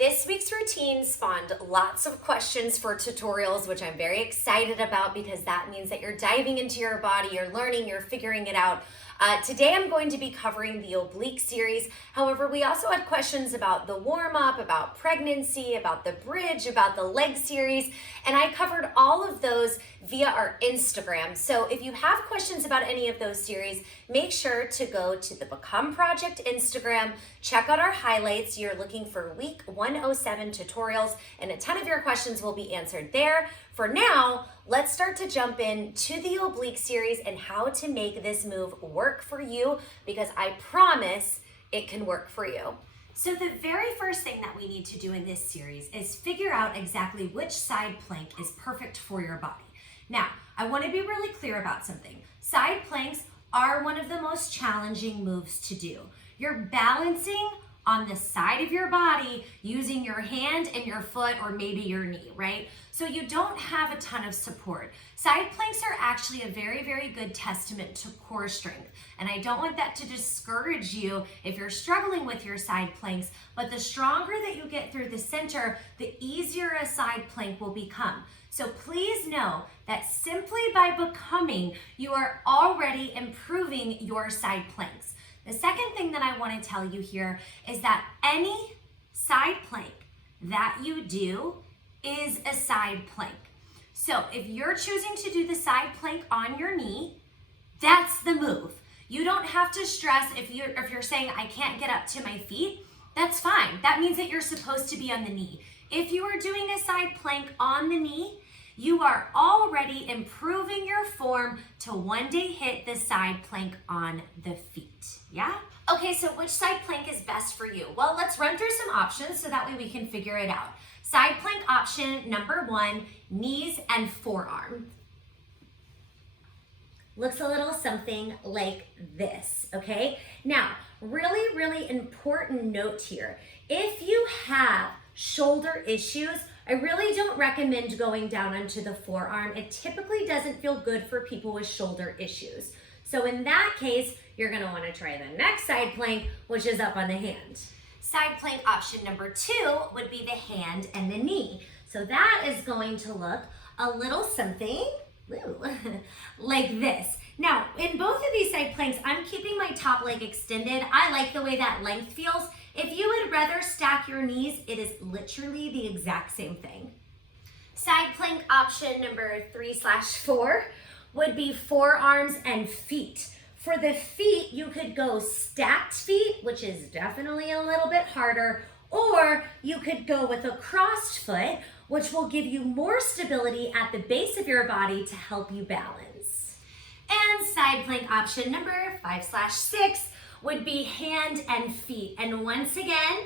This week's routine spawned lots of questions for tutorials, which I'm very excited about because that means that you're diving into your body, you're learning, you're figuring it out. Today I'm going to be covering the oblique series. However, we also had questions about the warm-up, about pregnancy, about the bridge, about the leg series, and I covered all of those via our Instagram. So if you have questions about any of those series, make sure to go to the Become Project Instagram, check out our highlights. You're looking for week 107 tutorials, and a ton of your questions will be answered there. For now, let's start to jump in to the oblique series and how to make this move work for you, because I promise it can work for you. So the very first thing that we need to do in this series is figure out exactly which side plank is perfect for your body. Now, I want to be really clear about something. Side planks are one of the most challenging moves to do. You're balancing on the side of your body using your hand and your foot or maybe your knee, right? So you don't have a ton of support. Side planks are actually a very, very good testament to core strength. And I don't want that to discourage you if you're struggling with your side planks, but the stronger that you get through the center, the easier a side plank will become. So please know that simply by becoming, you are already improving your side planks. The second thing that I want to tell you here is that any side plank that you do is a side plank. So if you're choosing to do the side plank on your knee, that's the move. You don't have to stress if you're saying, I can't get up to my feet, that's fine. That means that you're supposed to be on the knee. If you are doing a side plank on the knee, you are already improving your form to one day hit the side plank on the feet, yeah? Okay, so which side plank is best for you? Well, let's run through some options so that way we can figure it out. Side plank option number 1, knees and forearm. Looks a little something like this, okay? Now, really, really important note here. If you have shoulder issues, I really don't recommend going down onto the forearm. It typically doesn't feel good for people with shoulder issues. So in that case, you're gonna wanna try the next side plank, which is up on the hand. Side plank option number 2 would be the hand and the knee. So that is going to look a little something like this. Now, in both of these side planks, I'm keeping my top leg extended. I like the way that length feels. If you would rather stack your knees, it is literally the exact same thing. Side plank option number 3/4 would be forearms and feet. For the feet, you could go stacked feet, which is definitely a little bit harder, or you could go with a crossed foot, which will give you more stability at the base of your body to help you balance. And side plank option number 5/6 would be hand and feet. And once again,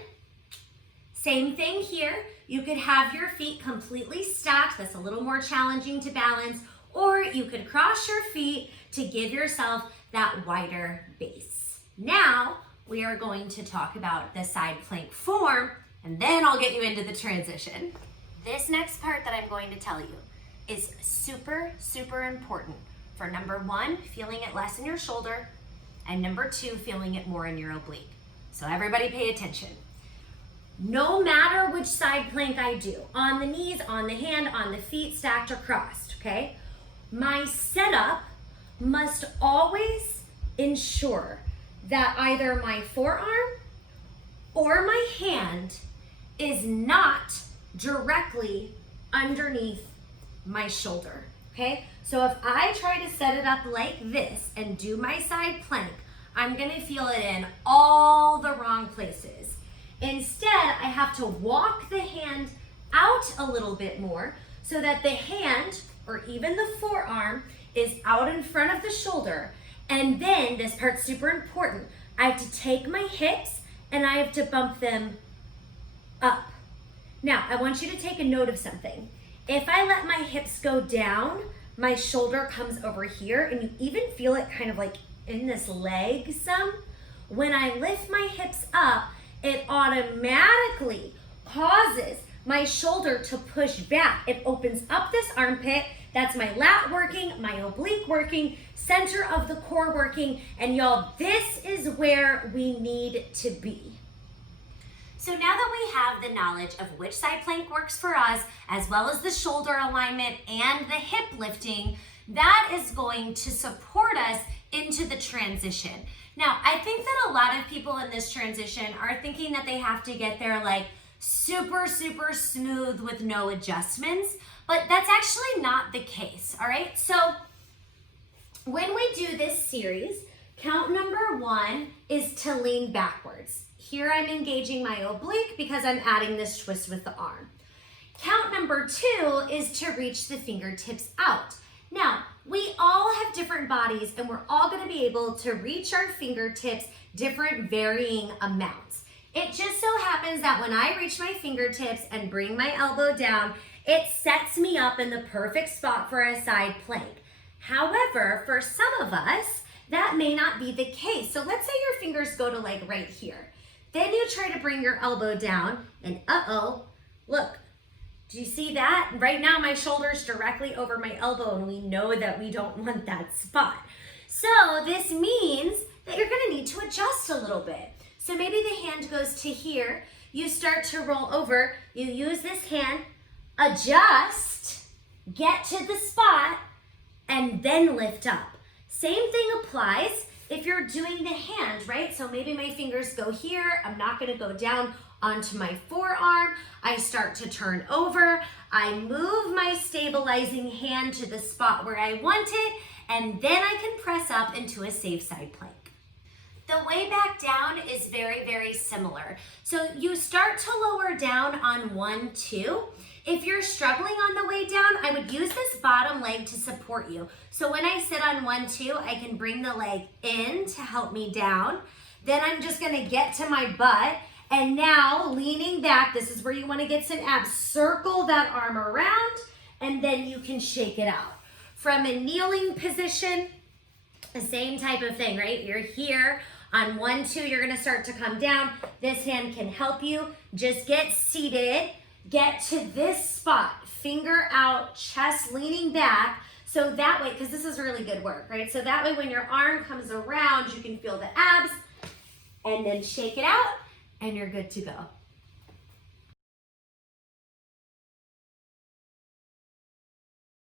same thing here. You could have your feet completely stacked. That's a little more challenging to balance. Or you could cross your feet to give yourself that wider base. Now, we are going to talk about the side plank form, and then I'll get you into the transition. This next part that I'm going to tell you is super, super important for number 1, feeling it less in your shoulder, and number 2, feeling it more in your oblique. So everybody pay attention. No matter which side plank I do, on the knees, on the hand, on the feet, stacked or crossed, okay? My setup must always ensure that either my forearm or my hand is not directly underneath my shoulder, okay? So if I try to set it up like this and do my side plank, I'm gonna feel it in all the wrong places. Instead, I have to walk the hand out a little bit more so that the hand, or even the forearm, is out in front of the shoulder. And then, this part's super important, I have to take my hips and I have to bump them up. Now, I want you to take a note of something. If I let my hips go down, my shoulder comes over here, and you even feel it kind of like in this leg some. When I lift my hips up, it automatically causes my shoulder to push back. It opens up this armpit. That's my lat working, my oblique working, center of the core working, and y'all, this is where we need to be. So now that we have the knowledge of which side plank works for us, as well as the shoulder alignment and the hip lifting, that is going to support us into the transition. Now, I think that a lot of people in this transition are thinking that they have to get there like super, super smooth with no adjustments, but that's actually not the case, all right? So when we do this series, count number 1 is to lean backwards. Here I'm engaging my oblique because I'm adding this twist with the arm. Count number 2 is to reach the fingertips out. Now, we all have different bodies and we're all gonna be able to reach our fingertips different varying amounts. It just so happens that when I reach my fingertips and bring my elbow down, it sets me up in the perfect spot for a side plank. However, for some of us, that may not be the case. So let's say your fingers go to like right here. Then you try to bring your elbow down and look, do you see that? Right now my shoulder's directly over my elbow and we know that we don't want that spot. So this means that you're gonna need to adjust a little bit. So maybe the hand goes to here, you start to roll over, you use this hand, adjust, get to the spot, and then lift up. Same thing applies if you're doing the hand, right? So maybe my fingers go here, I'm not gonna go down onto my forearm, I start to turn over, I move my stabilizing hand to the spot where I want it, and then I can press up into a safe side plank. The way back down is very, very similar. So you start to lower down on 1, 2. If you're struggling on the way down, I would use this bottom leg to support you. So when I sit on 1, 2, I can bring the leg in to help me down. Then I'm just gonna get to my butt. And now leaning back, this is where you wanna get some abs. Circle that arm around and then you can shake it out. From a kneeling position, the same type of thing, right? You're here on 1, 2, you're gonna start to come down. This hand can help you. Just get seated, get to this spot, finger out, chest leaning back. So that way, because this is really good work, right? So that way when your arm comes around, you can feel the abs and then shake it out and you're good to go.